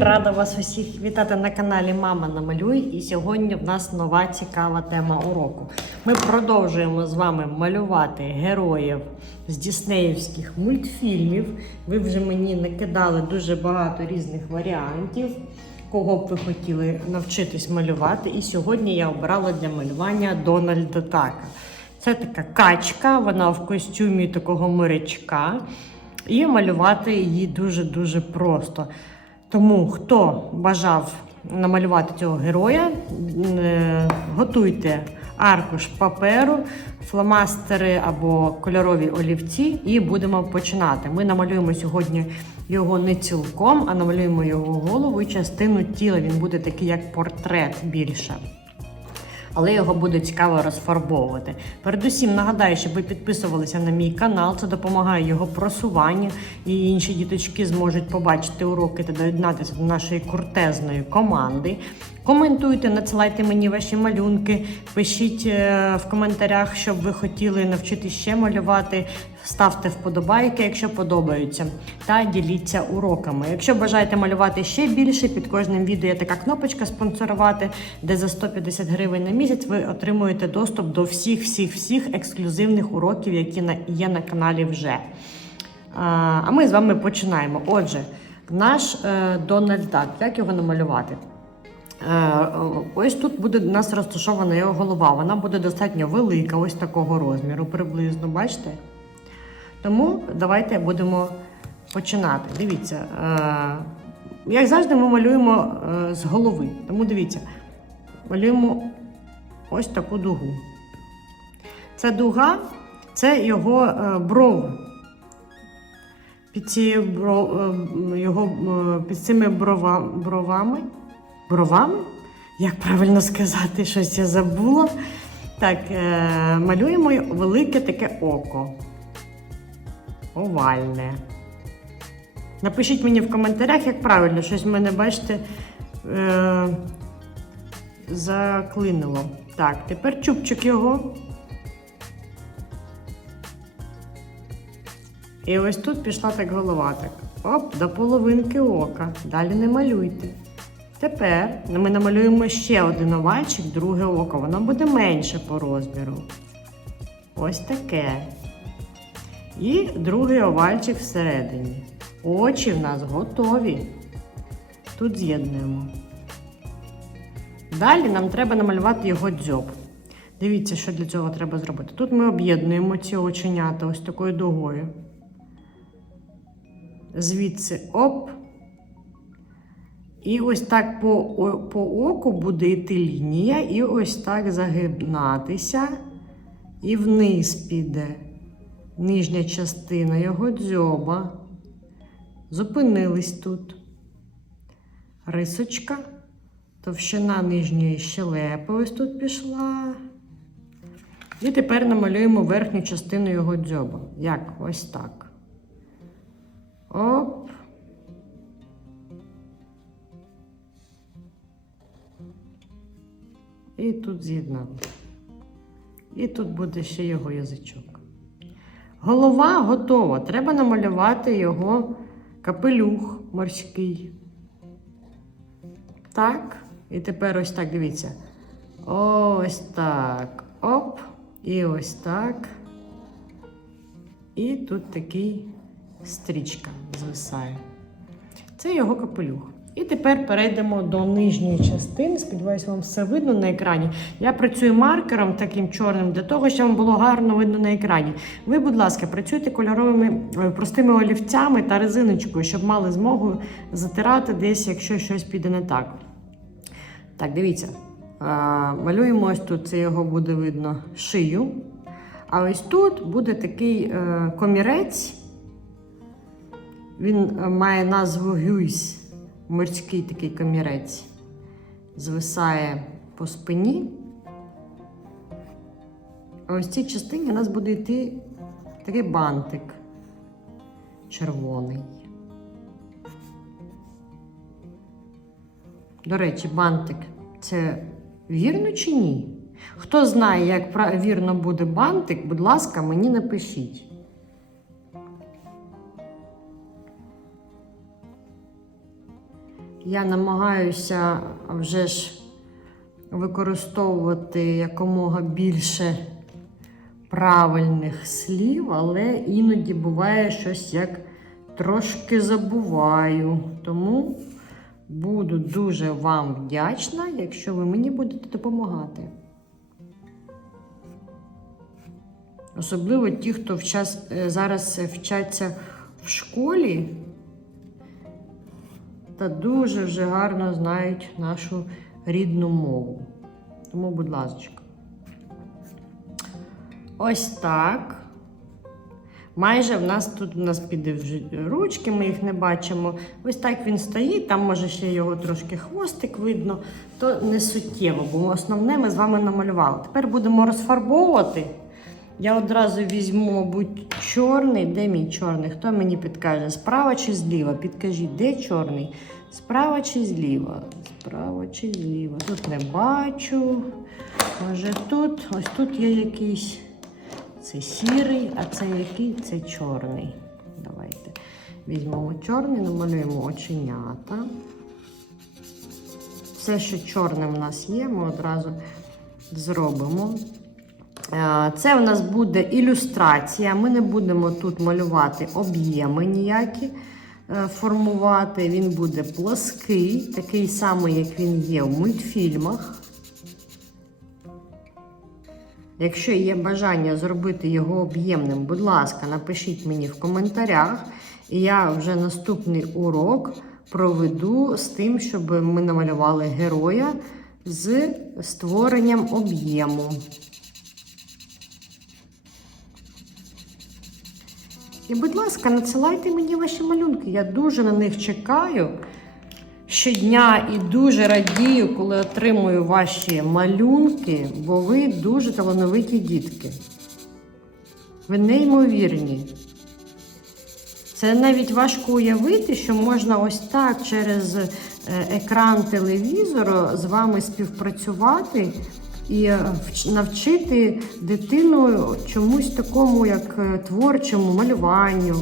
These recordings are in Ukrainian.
Рада вас усіх вітати на каналі Мама Намалюй. І сьогодні в нас нова цікава тема уроку. Ми продовжуємо з вами малювати героїв з діснеївських мультфільмів. Ви вже мені накидали дуже багато різних варіантів, кого б ви хотіли навчитись малювати. І сьогодні я обрала для малювання Дональда Така. Це така качка, вона в костюмі такого морячка. І малювати її дуже-дуже просто. Тому хто бажав намалювати цього героя, е, готуйте аркуш паперу, фломастери або кольорові олівці, і будемо починати. Ми намалюємо сьогодні його не цілком, а намалюємо його голову і частину тіла. Він буде такий, як портрет більше але його буде цікаво розфарбовувати. Передусім нагадаю, щоб ви підписувалися на мій канал, це допомагає його просуванню, і інші діточки зможуть побачити уроки та доєднатися до нашої куртезної команди. Коментуйте, надсилайте мені ваші малюнки, пишіть е, в коментарях, щоб ви хотіли навчити ще малювати. Ставте вподобайки, якщо подобаються, та діліться уроками. Якщо бажаєте малювати ще більше, під кожним відео є така кнопочка спонсорувати, де за 150 гривень на місяць ви отримуєте доступ до всіх, всіх, всіх ексклюзивних уроків, які є на каналі вже. А, ми з вами починаємо. Отже, наш е, Дональд Дак, як його намалювати? Е, Ось тут буде у нас розташована його голова. Вона буде достатньо велика, ось такого розміру, приблизно, бачите? Тому давайте будемо починати. Дивіться, е, як завжди, ми малюємо е, з голови. Тому дивіться, малюємо ось таку дугу. Це дуга, це його е, брови. Під, е, його, е, під цими брова, бровами. Бровами? Як правильно сказати, щось я забула. Так, е, малюємо велике таке око. Овальне. Напишіть мені в коментарях, як правильно, щось в мене, бачите, е, заклинило. Так, тепер чубчик його. І ось тут пішла так голова. Так. Оп, до половинки ока. Далі не малюйте. Тепер ми намалюємо ще один овальчик, друге око. Воно буде менше по розміру. Ось таке. І другий овальчик всередині. Очі в нас готові. Тут з'єднуємо. Далі нам треба намалювати його дзьоб. Дивіться, що для цього треба зробити. Тут ми об'єднуємо ці оченята ось такою дугою. Звідси оп. І ось так по, по оку буде йти лінія, і ось так загибнатися, і вниз піде нижня частина його дзьоба. Зупинились тут. Рисочка, товщина нижньої щелепи ось тут пішла. І тепер намалюємо верхню частину його дзьоба. Як? Ось так. Оп. І тут з'єднали. І тут буде ще його язичок. Голова готова. Треба намалювати його капелюх морський. Так. І тепер ось так дивіться. Ось так. Оп. І ось так. І тут такий стрічка звисає. Це його капелюх. І тепер перейдемо до нижньої частини. Сподіваюсь, вам все видно на екрані. Я працюю маркером таким чорним для того, щоб вам було гарно видно на екрані. Ви, будь ласка, працюйте кольоровими е, простими олівцями та резиночкою, щоб мали змогу затирати десь, якщо щось піде не так. Так, дивіться. Малюємо ось тут, це його буде видно шию. А ось тут буде такий е, комірець. Він е, має назву гюйсь, морський такий комірець. Звисає по спині. А ось в цій частині у нас буде йти такий бантик червоний. До речі, бантик це вірно чи ні? Хто знає, як вірно буде бантик, будь ласка, мені напишіть. Я намагаюся вже ж використовувати якомога більше правильних слів, але іноді буває щось як трошки забуваю. Тому буду дуже вам вдячна, якщо ви мені будете допомагати. Особливо ті, хто вчас, е, зараз вчаться в школі та дуже вже гарно знають нашу рідну мову. Тому, будь ласка. Ось так. Майже в нас тут у нас піде вже ручки, ми їх не бачимо. Ось так він стоїть, там може ще його трошки хвостик видно, то не суттєво, бо основне ми з вами намалювали. Тепер будемо розфарбовувати. Я одразу візьму, мабуть, чорний. Де мій чорний? Хто мені підкаже? Справа чи зліва? Підкажіть, де чорний? Справа чи зліва? Справа чи зліва? Тут не бачу. Може тут? Ось тут є якийсь. Це сірий, а це який? Це чорний. Давайте візьмемо чорний, намалюємо оченята. Все, що чорне в нас є, ми одразу зробимо. Е, Це у нас буде ілюстрація. Ми не будемо тут малювати об'єми ніякі е, формувати. Він буде плоский, такий самий, як він є в мультфільмах. Якщо є бажання зробити його об'ємним, будь ласка, напишіть мені в коментарях, і я вже наступний урок проведу з тим, щоб ми намалювали героя з створенням об'єму. І, будь ласка, надсилайте мені ваші малюнки. Я дуже на них чекаю щодня і дуже радію, коли отримую ваші малюнки, бо ви дуже талановиті дітки. Ви неймовірні. Це навіть важко уявити, що можна ось так через е, екран телевізору з вами співпрацювати і е, навчити дитину чомусь такому, як е, творчому малюванню.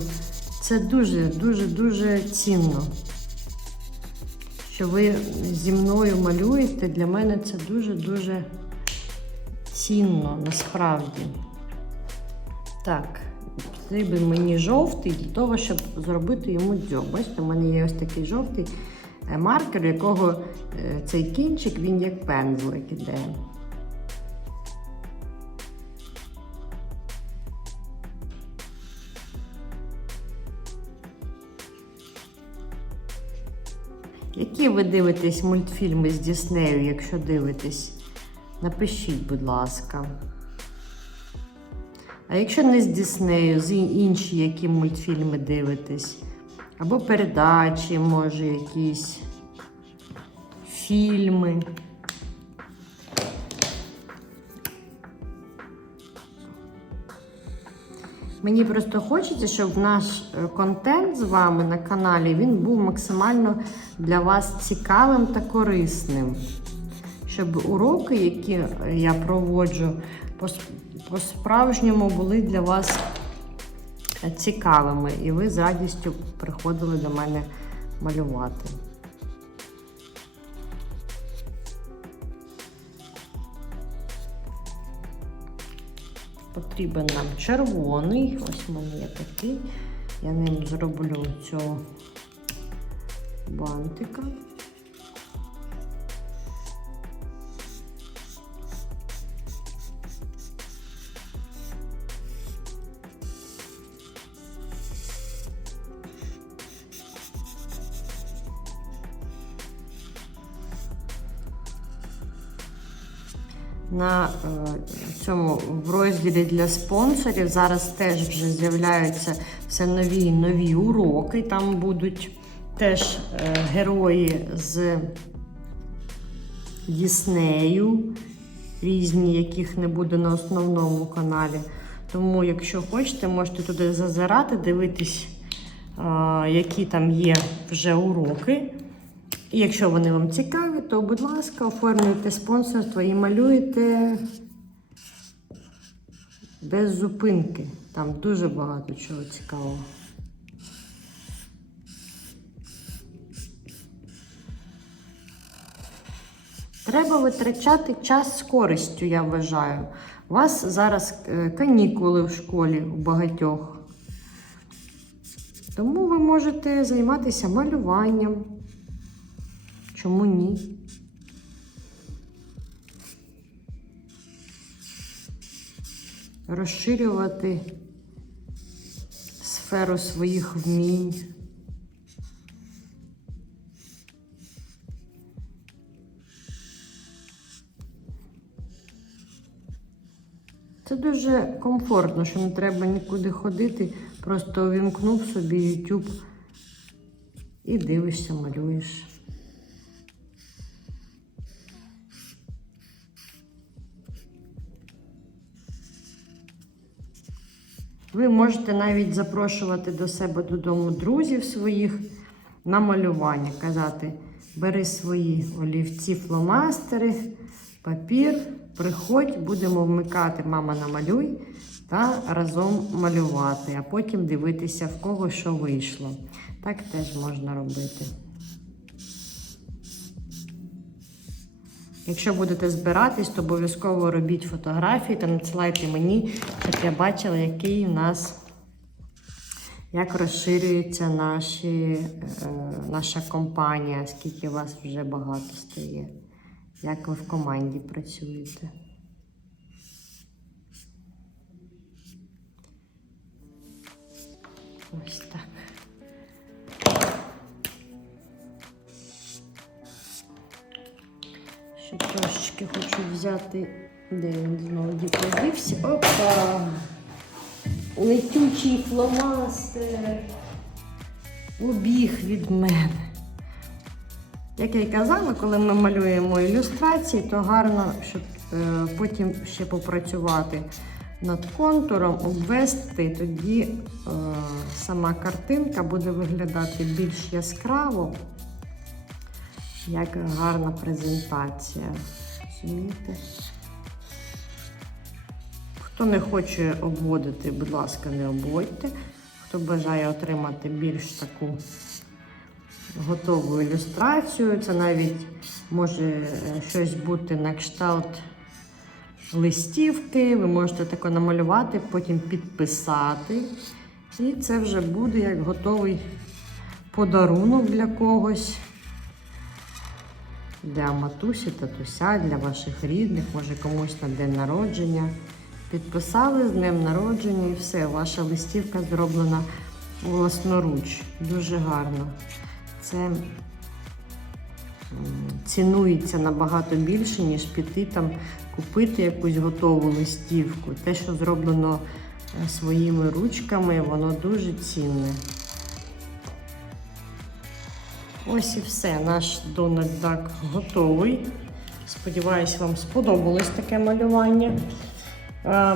Це дуже, дуже, цінно. Що ви зі мною малюєте, для мене це дуже-дуже цінно насправді. Так, потрібен мені жовтий для того, щоб зробити йому дзьоб. Бачите, у мене є ось такий жовтий е, маркер, якого цей кінчик, він як пензлик іде. Які ви дивитесь мультфільми з Діснею, якщо дивитесь? Напишіть, будь ласка. А якщо не з Діснею, з інші які мультфільми дивитесь? Або передачі, може, якісь фільми. Мені просто хочеться, щоб наш е, контент з вами на каналі він був максимально для вас цікавим та корисним. Щоб уроки, які е, я проводжу, по-справжньому були для вас е, цікавими, і ви з радістю приходили до мене малювати. Потрібен нам червоний. Ось в мене є такий. Я ним зроблю цього бантика. На е, цьому в розділі для спонсорів зараз теж вже з'являються все нові нові уроки. Там будуть теж е, герої з Діснею, різні, яких не буде на основному каналі. Тому, якщо хочете, можете туди зазирати, дивитись, е, які там є вже уроки. І якщо вони вам цікаві, то, будь ласка, оформлюйте спонсорство і малюйте без зупинки. Там дуже багато чого цікавого. Треба витрачати час з користю, я вважаю. У вас зараз е, канікули в школі у багатьох. Тому ви можете займатися малюванням. Чому ні? Розширювати сферу своїх вмінь. Це дуже комфортно, що не треба нікуди ходити. Просто увімкнув собі YouTube і дивишся, малюєш. Ви можете навіть запрошувати до себе додому друзів своїх на малювання. Казати, бери свої олівці, фломастери, папір, приходь, будемо вмикати мама намалюй та разом малювати, а потім дивитися, в кого що вийшло. Так теж можна робити. Якщо будете збиратись, то обов'язково робіть фотографії та надсилайте мені, щоб я бачила, який у нас, як розширюється наші, е, наша компанія, скільки вас вже багато стає, як ви в команді працюєте. Ось так. Взяти. Де він знову діподівся? Опа! Летючий фломастер. Убіг від мене. Як я й казала, коли ми малюємо ілюстрації, то гарно, щоб е, потім ще попрацювати над контуром, обвести, тоді е, сама картинка буде виглядати більш яскраво, як гарна презентація. Хто не хоче обводити, будь ласка, не обводьте. Хто бажає отримати більш таку готову ілюстрацію, це навіть може е, щось бути на кшталт листівки. Ви можете таке намалювати, потім підписати. І це вже буде як готовий подарунок для когось. Для матусі, татуся, для ваших рідних, може комусь на день народження. Підписали з днем народження і все, ваша листівка зроблена власноруч. Дуже гарно. Це цінується набагато більше, ніж піти там купити якусь готову листівку. Те, що зроблено е, своїми ручками, воно дуже цінне. Ось і все. Наш Дональд Дак готовий. Сподіваюсь, вам сподобалось таке малювання.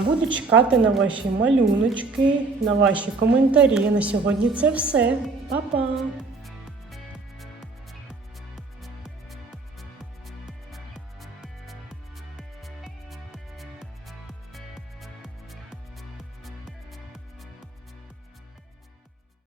Буду чекати на ваші малюночки, на ваші коментарі. На сьогодні це все. Па-па!